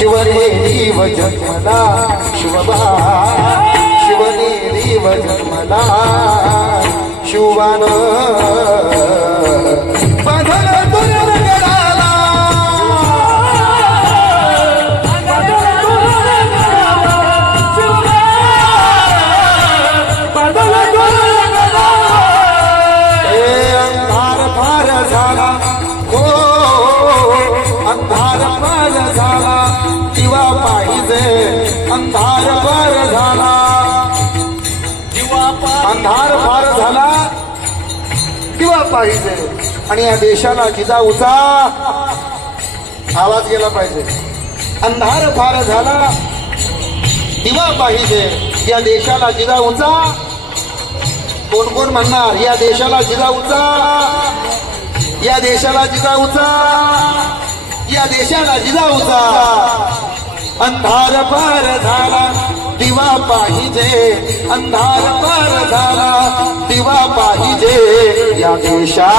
शिवनेरीव जन्मला. शिवबा शिवनेरीव जन्मला. शिवान ए अंधार फार झाला. हो अंधार अंधार फार झाला. अंधार फार झाला. दिवा पाहिजे. आणि या देशाला जिजाऊचा आवाज गेला पाहिजे. अंधार फार झाला. दिवा पाहिजे. या देशाला जिजाऊचा कोण कोण म्हणणार? या देशाला जिजाऊचा. या देशाला जिजाऊचा. या देशाला जिजाऊचा. अंधार पार झाला दिवा पाहिजे। अंधार पार झाला दिवा पाहिजे। या देशात